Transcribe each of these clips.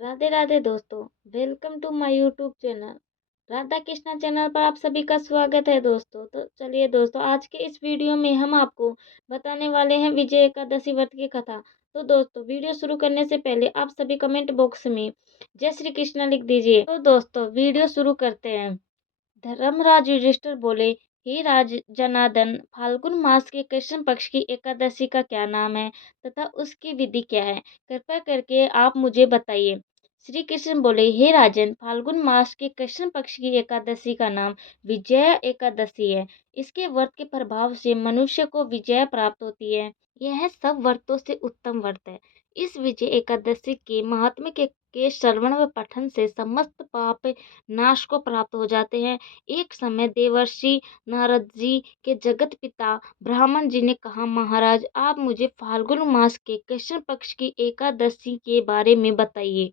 राधे राधे दोस्तों। Welcome to my YouTube channel. Radha Krishna channel पर आप सभी का स्वागत है दोस्तों। तो चलिए दोस्तों, आज के इस वीडियो में हम आपको बताने वाले हैं विजय एकादशी व्रत की कथा। तो दोस्तों, वीडियो शुरू करने से पहले आप सभी कमेंट बॉक्स में जय श्री कृष्णा लिख दीजिए। तो दोस्तों, वीडियो शुरू करते हैं। धर्मराज युधिष्ठिर बोले, हे राज जनार्दन, फाल्गुन मास के कृष्ण पक्ष की एकादशी का क्या नाम है तथा उसकी विधि क्या है? कृपया करके आप मुझे बताइए। श्री कृष्ण बोले, हे राजन, फाल्गुन मास के कृष्ण पक्ष की एकादशी का नाम विजया एकादशी है। इसके व्रत के प्रभाव से मनुष्य को विजय प्राप्त होती है। यह सब व्रतों से उत्तम व्रत है। इस विजय एकादशी के महात्म्य के श्रवण व पठन से समस्त पाप नाश को प्राप्त हो जाते हैं। एक समय देवर्षि नारद जी के जगत पिता ब्राह्मण जी ने कहा, महाराज, आप मुझे फाल्गुन मास के कृष्ण पक्ष की एकादशी के बारे में बताइए।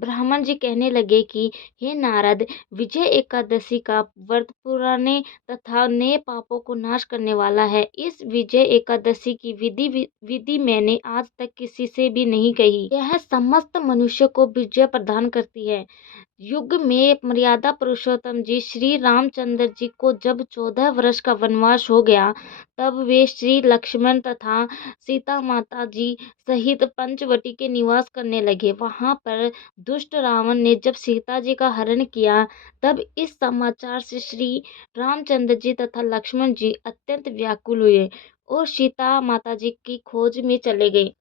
ब्राह्मण जी कहने लगे कि हे नारद, विजय एकादशी का व्रत पुराने तथा नए पापों को नाश करने वाला है। इस विजय एकादशी की विधि मैंने आज तक किसी से भी नहीं कही। यह समस्त मनुष्य को विजय प्रदान करती है। युग में मर्यादा पुरुषोत्तम जी श्री रामचंद्र जी को जब 14 वर्ष का वनवास हो गया, तब वे श्री लक्ष्मण तथा सीता माता जी सहित पंचवटी के निवास करने लगे। वहां पर दुष्ट रावण ने जब सीता जी का हरण किया, तब इस समाचार से श्री रामचंद्र जी तथा लक्ष्मण जी अत्यंत व्याकुल हुए और सीता माता जी की खोज में चले गए।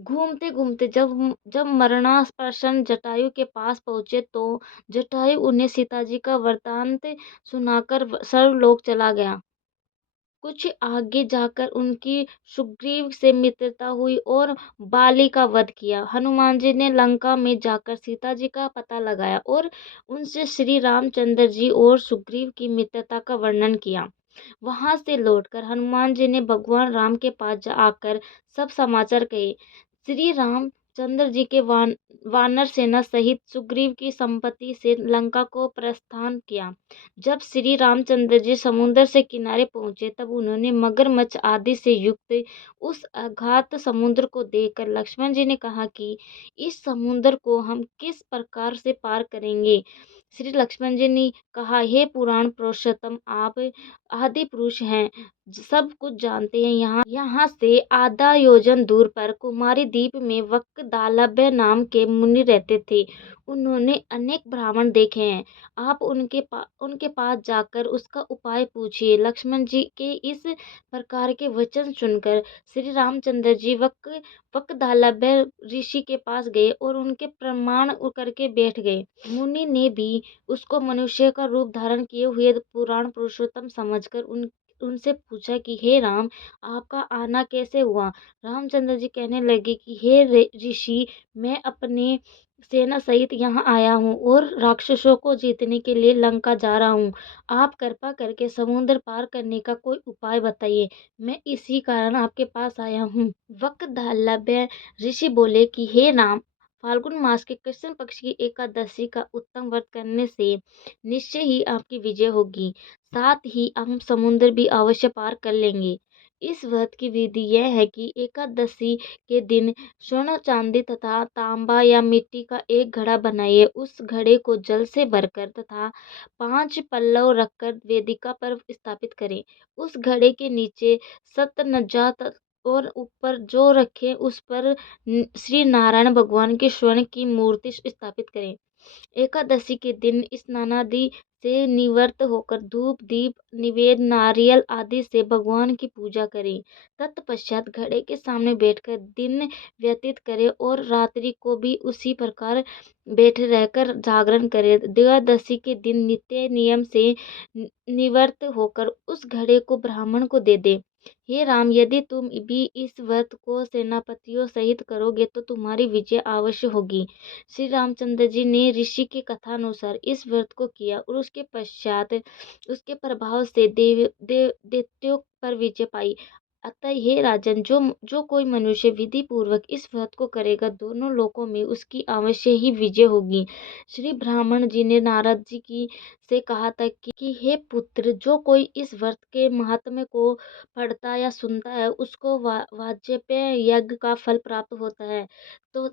घूमते घूमते जब जब मरणासन्न जटायु के पास पहुंचे, तो जटायु उन्हें सीता जी का वृतांत सुनाकर सर्वलोक चला गया। कुछ आगे जाकर उनकी सुग्रीव से मित्रता हुई और बाली का वध किया। हनुमान जी ने लंका में जाकर सीता जी का पता लगाया और उनसे श्री रामचंद्र जी और सुग्रीव की मित्रता का वर्णन किया। वहां से लौटकर हनुमान जी ने भगवान राम के पास आकर सब समाचार कहे। श्री रामचंद्र जी के वानर सेना सहित सुग्रीव की संपत्ति से लंका को प्रस्थान किया। जब श्री रामचंद्र जी समुद्र से किनारे पहुंचे, तब उन्होंने मगरमच्छ आदि से युक्त उस अगाध समुद्र को देखकर लक्ष्मण जी ने कहा कि इस समुद्र को हम किस प्रकार से पार करेंगे। श्री लक्ष्मण जी ने कहा, हे पुराण पुरुषोत्तम, आप आदि पुरुष हैं, सब कुछ जानते हैं। यहाँ से आधा योजन दूर पर कुमारी द्वीप में वक्कदालभ्य नाम के मुनि रहते थे। उन्होंने अनेक ब्राह्मण देखे हैं। आप उनके पास जाकर उसका उपाय पूछिए। लक्ष्मण जी के इस प्रकार के वचन सुनकर श्री रामचंद्र जी वक्कदालभ्य ऋषि के पास गए और उनके प्रमाण करके बैठ गए। मुनि ने भी उसको मनुष्य का रूप धारण किए हुए पुराण पुरुषोत्तम समझकर उनसे पूछा कि हे राम, आपका आना कैसे हुआ। रामचंद्र जी कहने लगे कि हे ऋषि, मैं अपने सेना सहित यहाँ आया हूँ और राक्षसों को जीतने के लिए लंका जा रहा हूँ। आप कृपा करके समुद्र पार करने का कोई उपाय बताइए। मैं इसी कारण आपके पास आया हूँ। वक्कदालभ्य ऋषि बोले कि हे राम, फाल्गुन मास के कृष्ण पक्ष की एकादशी का उत्तम व्रत करने से निश्चय ही आपकी विजय होगी। साथ ही हम समुद्र भी अवश्य पार कर लेंगे। इस व्रत की विधि यह है कि एकादशी के दिन स्वर्ण, चांदी तथा तांबा या मिट्टी का एक घड़ा बनाइए। उस घड़े को जल से भरकर तथा 5 पल्लव रखकर वेदिका पर स्थापित करें। उस घड़े के नीचे सतनजा और ऊपर जो रखें उस पर श्री नारायण भगवान की स्वर्ण की मूर्ति स्थापित करें। एकादशी के दिन स्नानादि से निवृत्त होकर धूप, दीप, निवेद, नारियल आदि से भगवान की पूजा करें। तत्पश्चात घड़े के सामने बैठकर दिन व्यतीत करें और रात्रि को भी उसी प्रकार बैठे रहकर जागरण करें। द्वादशी के दिन नित्य नियम से निवृत्त होकर उस घड़े को ब्राह्मण को दे दे। हे राम, यदि तुम भी इस व्रत को सेनापतियों सहित करोगे तो तुम्हारी विजय अवश्य होगी। श्री रामचंद्र जी ने ऋषि की कथानुसार इस व्रत को किया और उसके पश्चात उसके प्रभाव से दैत्यों पर विजय पाई। अतः हे राजन, जो कोई मनुष्य विधि पूर्वक इस व्रत को करेगा, दोनों लोकों में उसकी अवश्य ही विजय होगी। श्री ब्राह्मण जी ने नारद जी की से कहा था कि हे पुत्र, जो कोई इस व्रत के महात्म्य को पढ़ता या सुनता है, उसको वाजपेय यज्ञ का फल प्राप्त होता है। तो